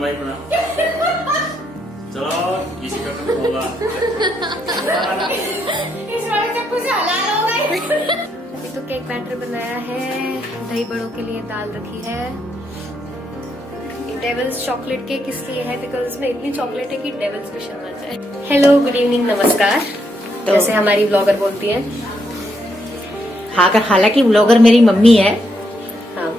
भाई प्रणाम। चलो किसी का काम होगा। इस वाले से कुछ हलाल हो गई। अभी तो केक बैटर बनाया है, दही बड़ों के लिए दाल रखी है। डेविल्स चॉकलेट केक इसलिए है बिकॉज इसमें इतनी चॉकलेट है कि डेविल्स भी शर्मा जाए। हेलो, गुड इवनिंग, नमस्कार, जैसे हमारी ब्लॉगर बोलती है। हाँ, हालांकि ब्लॉगर मेरी मम्मी है। हाँ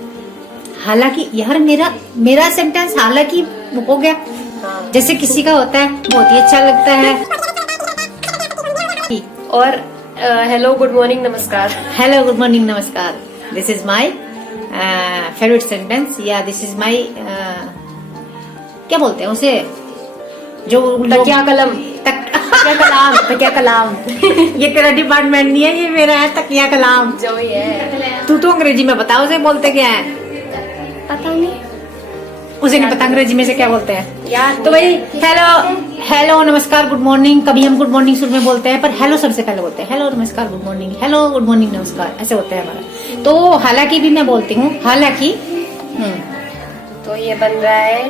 हालांकि यार मेरा सेंटेंस हालांकि हो गया। हाँ। जैसे किसी का होता है बहुत ही अच्छा लगता है। और हेलो, गुड मॉर्निंग, नमस्कार। हेलो, गुड मॉर्निंग, नमस्कार। This is my favourite sentence, या दिस इज माई क्या बोलते हैं उसे, जो तकिया कलम, तकिया कलाम, तकिया कलाम। ये तेरा डिपार्टमेंट नहीं है, ये मेरा है तकिया कलाम। जो ही है। तू तो अंग्रेजी में बता उसे बोलते क्या है। पता नहीं, उसे नहीं पता अंग्रेजी में से क्या बोलते हैं यार। तो भाई हेलो नमस्कार गुड मॉर्निंग, कभी हम गुड मॉर्निंग शुरू में बोलते हैं, पर हेलो सबसे पहले बोलते हैं। हेलो नमस्कार good morning, hello good morning नमस्कार, ऐसे होता है हमारा। तो हालांकि भी मैं बोलती हूँ हालांकि। तो ये बन रहा है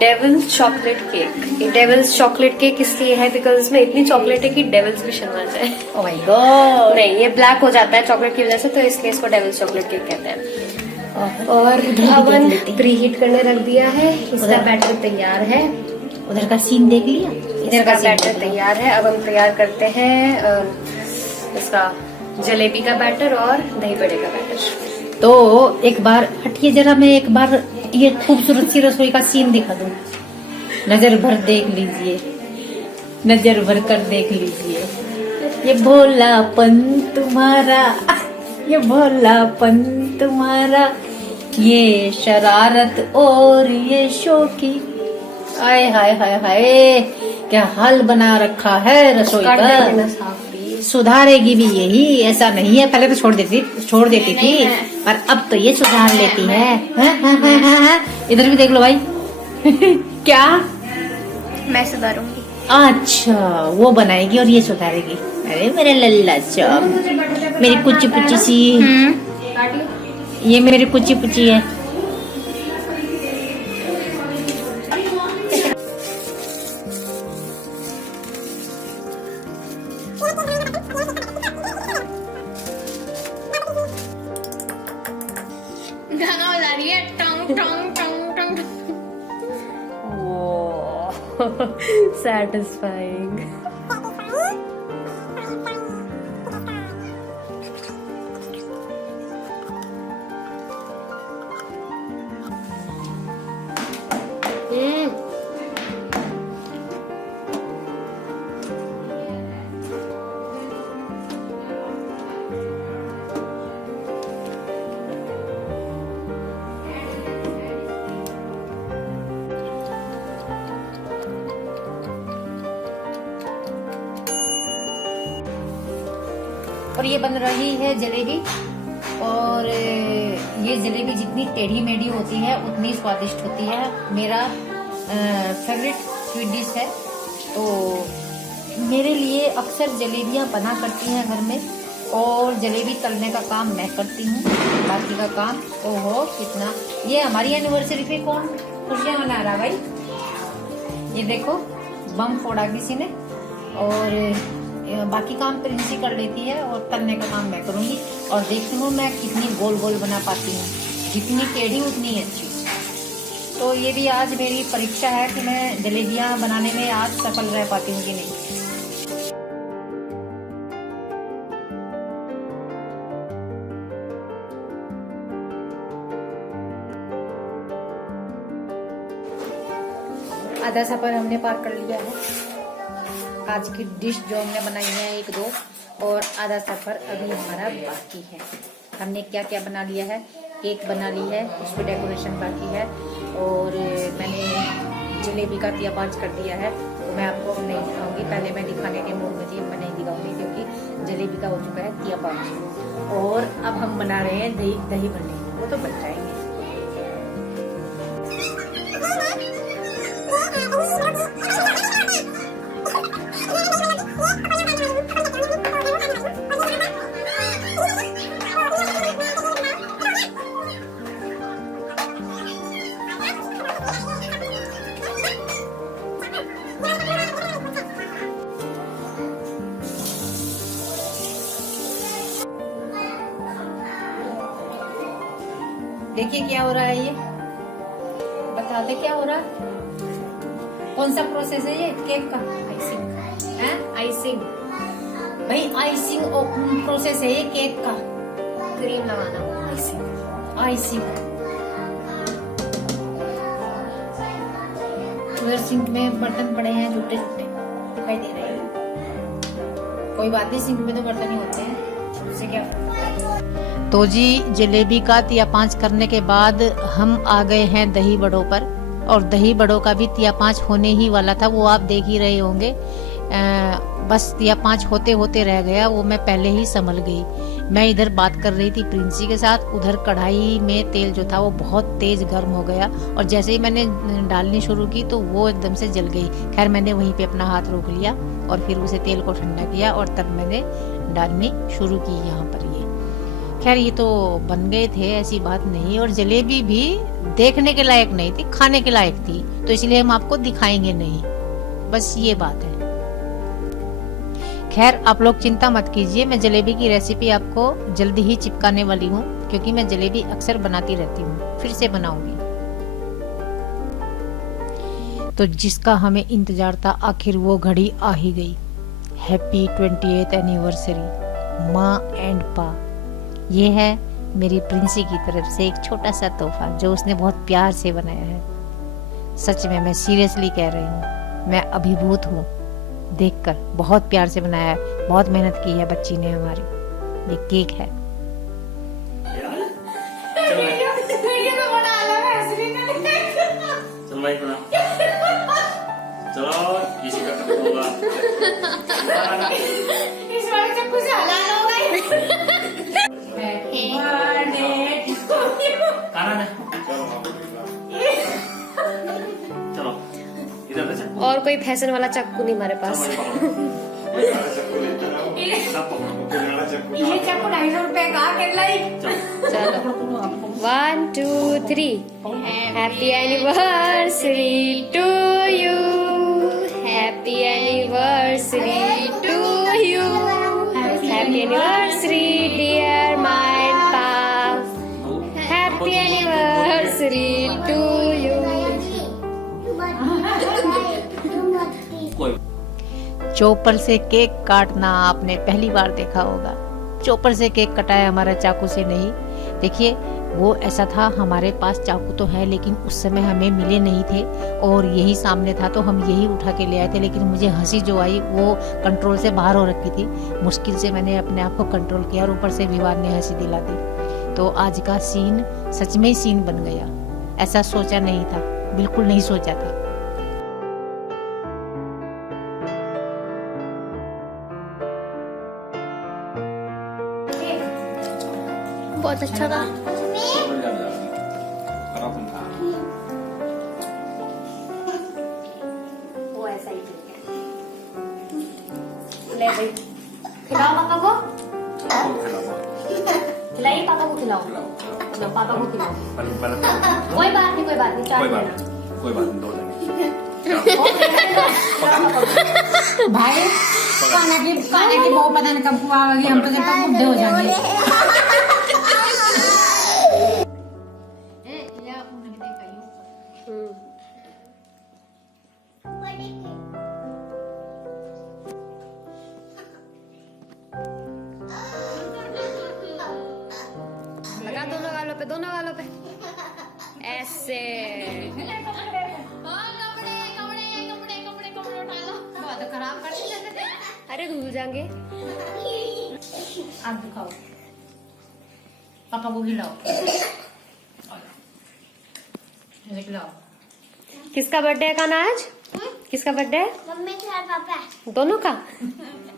डेविल्स चॉकलेट केक। ये डेविल्स चॉकलेट केक इसलिए है बिकॉज इसमें इतनी चॉकलेट है कि डेविल्स भी शर्मा जाए। Oh my God. नहीं, ये ब्लैक हो जाता है चॉकलेट की वजह से, तो इसलिए इसको डेविल्स चॉकलेट केक कहते हैं। और अवन प्री हीट करने रख दिया है, इसका बैटर तैयार है। उधर का सीन देख लिया, इधर का बैटर तैयार है। अब हम तैयार करते हैं इसका जलेबी का बैटर और दही बड़े का बैटर। तो एक बार हटिए जरा, मैं एक बार ये खूबसूरत सी रसोई का सीन दिखा दूं। नजर भर देख लीजिए, नजर भर कर देख लीजिए। ये भोलापन तुम्हारा, ये भोलापन तुम्हारा, ये शरारत और ये शौकी। हाय हाय हाय हाय, क्या हाल बना रखा है रसोई का। सुधारेगी भी यही, ऐसा नहीं है पहले तो छोड़ देती थी, पर अब तो ये सुधार लेती है। इधर भी देख लो भाई। क्या मैं सुधारूंगी। अच्छा, वो बनाएगी और ये सुधारेगी। अरे मेरे लल्ला चौक, मेरी कुची पुची सी, ये मेरी कुची पुची है। गाना बजा रही है, टंग टंग टंग टंग। सैटिस्फाइंग। और ये बन रही है जलेबी, और ये जलेबी जितनी टेढ़ी मेढ़ी होती है उतनी स्वादिष्ट होती है। मेरा फेवरेट स्वीट डिश है। तो मेरे लिए अक्सर जलेबियां बना करती हैं घर में, और जलेबी तलने का काम मैं करती हूँ, बाकी का काम ओहो कितना। ये हमारी एनिवर्सरी पे कौन खुशियां मना रहा भाई, ये देखो बम फोड़ा किसी ने, और बाकी काम प्रिंसी कर लेती है और तलने का काम मैं करूंगी। और देखती हूँ मैं कितनी गोल गोल बना पाती हूँ, जितनी टेढ़ी उतनी अच्छी। तो ये भी आज मेरी परीक्षा है कि मैं जलेबियां बनाने में आज सफल रह पाती हूँ कि नहीं। आधा सफर हमने पार कर लिया है। आज की डिश जो हमने बनाई है 1-2, और आधा सफर अभी हमारा बाकी है। हमने क्या क्या बना लिया है, केक बना ली है, उस पर डेकोरेशन बाकी है, और मैंने जलेबी का तियापाच कर दिया है। तो मैं आपको नहीं दिखाऊंगी, पहले मैं दिखाने के मूड में थी, मैं नहीं दिखाऊंगी क्योंकि जलेबी का हो चुका है तियापाच। और अब हम बना रहे हैं दही बड़े, वो तो बन जाएंगे। देखिए क्या हो रहा है, ये बताते क्या हो रहा है, कौन सा प्रोसेस है ये केक का? आइसिंग। है आइसिंग, भाई, आइसिंग प्रोसेस है ये केक का। क्रीम लगाना। आइसिंग। आइसिंग। उधर सिंक में बर्तन पड़े हैं छोटे छोटे दिखाई दे रहे हैं। कोई बात नहीं, सिंक में तो बर्तन ही होते हैं, उससे क्या फर्क। तो जी जलेबी का तिया पाँच करने के बाद हम आ गए हैं दही बड़ों पर, और दही बड़ों का भी तिया पाँच होने ही वाला था, वो आप देख ही रहे होंगे। बस तिया पाँच होते होते रह गया, वो मैं पहले ही संभल गई। मैं इधर बात कर रही थी प्रिंसी के साथ, उधर कढ़ाई में तेल जो था वो बहुत तेज गर्म हो गया, और जैसे ही मैंने डालनी शुरू की तो वो एकदम से जल गई। खैर मैंने वहीं पे अपना हाथ रोक लिया और फिर उसे तेल को ठंडा किया और तब मैंने डालनी शुरू की यहाँ पर। ये खैर ये तो बन गए थे, ऐसी बात नहीं, और जलेबी भी देखने के लायक नहीं थी, खाने के लायक थी, तो इसलिए हम आपको दिखाएंगे नहीं, बस ये बात है। खैर आप लोग चिंता मत कीजिए, मैं जलेबी की रेसिपी आपको जल्दी ही चिपकाने वाली हूँ, क्योंकि मैं जलेबी अक्सर बनाती रहती हूँ, फिर से बनाऊंगी। तो जिसका हमें इंतजार था, आखिर वो घड़ी आ ही गई। हैप्पी 28th एनिवर्सरी माँ एंड पा। ये है मेरी प्रिंसी की तरफ से एक छोटा सा तोहफा जो उसने बहुत प्यार से बनाया है। सच में मैं सीरियसली कह रही हूँ, मैं अभिभूत हूँ देखकर। बहुत प्यार से बनाया है, बहुत मेहनत की है बच्ची ने हमारी। ये केक है। चल भाई बना। चलो किसी का कट होगा। इस वाले से कुछ हला लो भाई। खाना ना। चलो इधर से। और कोई फैशन वाला चाकू नहीं हमारे पास। ये चाकू 250 रुपए का लाई। चलो 1 2 3 happy anniversary to you, happy anniversary to you, happy anniversary dear my pa, happy anniversary to you. Chopper से केक काटना आपने पहली बार देखा होगा। चॉपर से केक कटाया हमारा, चाकू से नहीं। देखिए वो ऐसा था, हमारे पास चाकू तो है लेकिन उस समय हमें मिले नहीं थे, और यही सामने था तो हम यही उठा के ले आए थे। लेकिन मुझे हंसी जो आई वो कंट्रोल से बाहर हो रखी थी, मुश्किल से मैंने अपने आप को कंट्रोल किया, और ऊपर से विवाद ने हंसी दिला दी। तो आज का सीन सच में ही सीन बन गया, ऐसा सोचा नहीं था, बिल्कुल नहीं सोचा था। बहुत अच्छा था। वो ऐसा ही ले भाई, खिलाओ पापा को, खिलाइए पापा को, खिलाओ पापा को, खिलाओ। कोई बात नहीं, कोई बात नहीं, कोई बात नहीं, दो लेंगे। भाई खाने की बहुत पता नहीं कब आ गई, हम तो जब तक बुढ़े हो जाएंगे। लगा दोनों गालों पे ऐसे। खराब कर, अरे धुल जाएंगे। आप दिखाओ, पापा को खिलाओ, खिलाओ। किसका बर्थडे है काना आज? किसका बर्थडे है? मम्मी का और पापा दोनों का?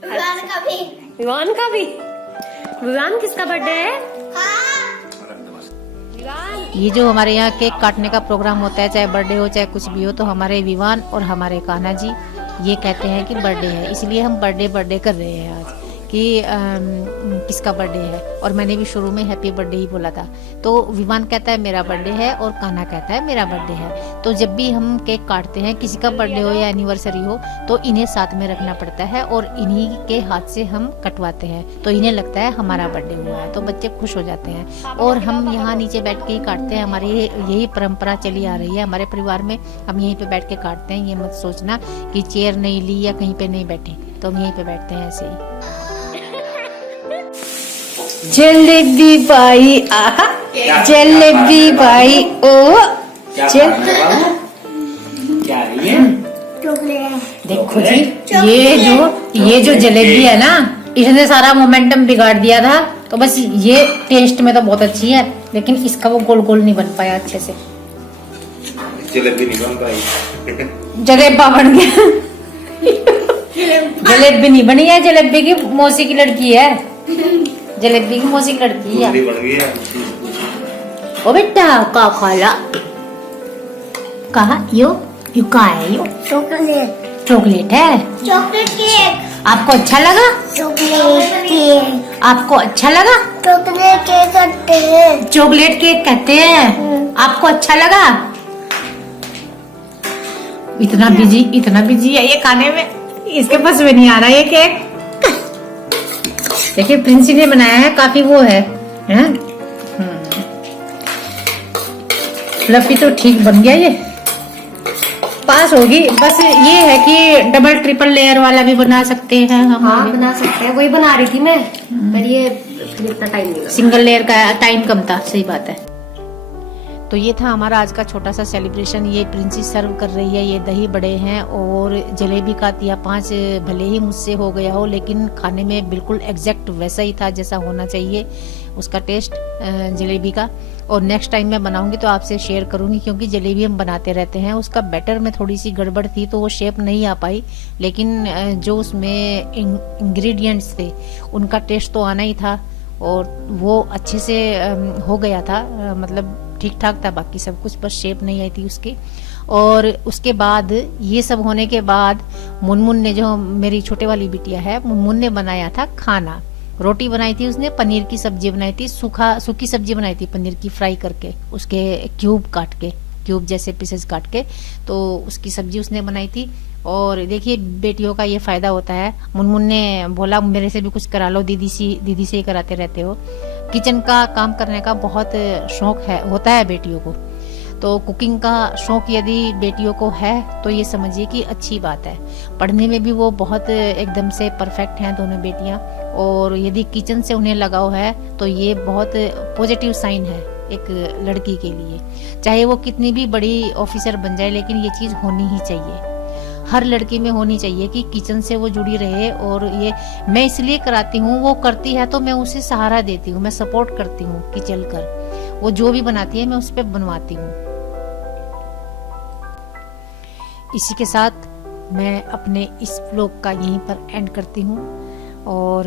विवान का भी। विवान का भी? विवान किसका बर्थडे है? विवान। ये जो हमारे यहाँ केक काटने का प्रोग्राम होता है, चाहे बर्थडे हो चाहे कुछ भी हो, तो हमारे विवान और हमारे कान्हा जी ये कहते हैं कि बर्थडे है, इसलिए हम बर्थडे कर रहे हैं आज, कि किसका बर्थडे है, और मैंने भी शुरू में हैप्पी बर्थडे ही बोला था। तो विवान कहता है मेरा बर्थडे है और कान्हा कहता है मेरा बर्थडे है। तो जब भी हम केक काटते हैं, किसी का बर्थडे हो या एनिवर्सरी हो, तो इन्हें साथ में रखना पड़ता है और इन्हीं के हाथ से हम कटवाते हैं, तो इन्हें लगता है हमारा बर्थडे हुआ है, तो बच्चे खुश हो जाते हैं। और हम यहाँ नीचे बैठ के ही काटते हैं, हमारी यही परंपरा चली आ रही है हमारे परिवार में। हम यहीं पे बैठ के काटते हैं, ये मत सोचना कि चेयर नहीं ली या कहीं पे नहीं बैठे, तो हम यहीं पे बैठते हैं ऐसे ही। जलेबी भाई आहा, जलेबी भाई ओ क्या खा रहे हो बाबू? क्या रही है? चॉकलेट। देखो जी, ये जो जलेबी है ना, इसने सारा मोमेंटम बिगाड़ दिया था। तो बस ये टेस्ट में तो बहुत अच्छी है, लेकिन इसका वो गोल गोल नहीं बन पाया अच्छे से, जलेबी नहीं बन पाई। जलेबा बन गया। जलेबी नहीं बनी है, जलेबी की मौसी की लड़की है, जलेबी की मौसी की लड़की है। पूरी बन गई है। ओ बेटा का खाला कहा यो का है, यो चॉकलेट। चॉकलेट है। Chocolate cake. आपको अच्छा लगा? Chocolate cake. आपको अच्छा लगा? चॉकलेट केक करते हैं। चॉकलेट केक कहते हैं। आपको अच्छा लगा? इतना बिजी है ये खाने में, इसके पास में नहीं आ रहा ये केक। देखिए प्रिंसी ने बनाया है, काफी वो है, फ्लफी तो ठीक बन गया, ये पास होगी। बस ये है कि डबल ट्रिपल लेयर वाला भी बना सकते हैं हम। हाँ बना सकते हैं, वही बना रही थी मैं, पर ये इतना टाइम नहीं लगा। सिंगल लेयर का टाइम कम था, सही बात है। तो ये था हमारा आज का छोटा सा सेलिब्रेशन। ये प्रिंसी सर्व कर रही है, ये दही बड़े हैं और जलेबी का तिया 5 भले ही मुझसे हो गया हो, लेकिन खाने में बिल्कुल एग्जैक्ट वैसा ही था जैसा होना चाहिए उसका टेस्ट जलेबी का। और नेक्स्ट टाइम मैं बनाऊंगी तो आपसे शेयर करूंगी, क्योंकि जलेबी हम बनाते रहते हैं। उसका बैटर में थोड़ी सी गड़बड़ थी तो वो शेप नहीं आ पाई, लेकिन जो उसमें इंग्रेडिएंट्स थे उनका टेस्ट तो आना ही था और वो अच्छे से हो गया था, मतलब ठीक ठाक था बाकी सब कुछ, बस शेप नहीं आई थी उसकी। और उसके बाद ये सब होने के बाद मुनमुन ने, जो मेरी छोटे वाली बिटिया है, मुनमुन ने बनाया था खाना। रोटी बनाई थी उसने, पनीर की सब्जी बनाई थी, सूखी सब्जी बनाई थी पनीर की फ्राई करके, उसके क्यूब काट के, क्यूब जैसे पीसेस काट के, तो उसकी सब्जी उसने बनाई थी। और देखिए बेटियों का ये फायदा होता है। मुनमुन ने बोला मेरे से भी कुछ करा लो, दीदी से ही कराते रहते हो। किचन का काम करने का बहुत शौक होता है बेटियों को, तो कुकिंग का शौक यदि बेटियों को है तो ये समझिए कि अच्छी बात है। पढ़ने में भी वो बहुत एकदम से परफेक्ट हैं दोनों बेटियां, और यदि किचन से उन्हें लगाव है तो ये बहुत पॉजिटिव साइन है एक लड़की के लिए। चाहे वो कितनी भी बड़ी ऑफिसर बन जाए, लेकिन ये चीज होनी ही चाहिए, हर लड़की में होनी चाहिए कि किचन से वो जुड़ी रहे। और ये मैं इसलिए कराती हूँ, वो करती है तो मैं उसे सहारा देती हूँ, मैं सपोर्ट करती हूँ कि चलकर वो जो भी बनाती है मैं उस पर बनवाती हूँ। इसी के साथ मैं अपने इस व्लॉग का यहीं पर एंड करती हूँ, और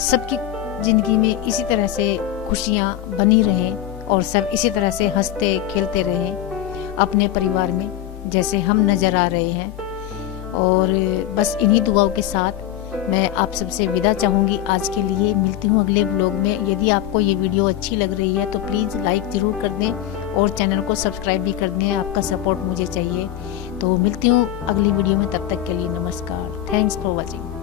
सबकी जिंदगी में इसी तरह से खुशियाँ बनी रहें और सब इसी तरह से हंसते खेलते रहें अपने परिवार में जैसे हम नजर आ रहे हैं। और बस इन्हीं दुआओं के साथ मैं आप सबसे विदा चाहूँगी आज के लिए। मिलती हूँ अगले व्लॉग में। यदि आपको ये वीडियो अच्छी लग रही है तो प्लीज़ लाइक ज़रूर कर दें और चैनल को सब्सक्राइब भी कर दें, आपका सपोर्ट मुझे चाहिए। तो मिलती हूँ अगली वीडियो में, तब तक के लिए नमस्कार। Thanks for watching.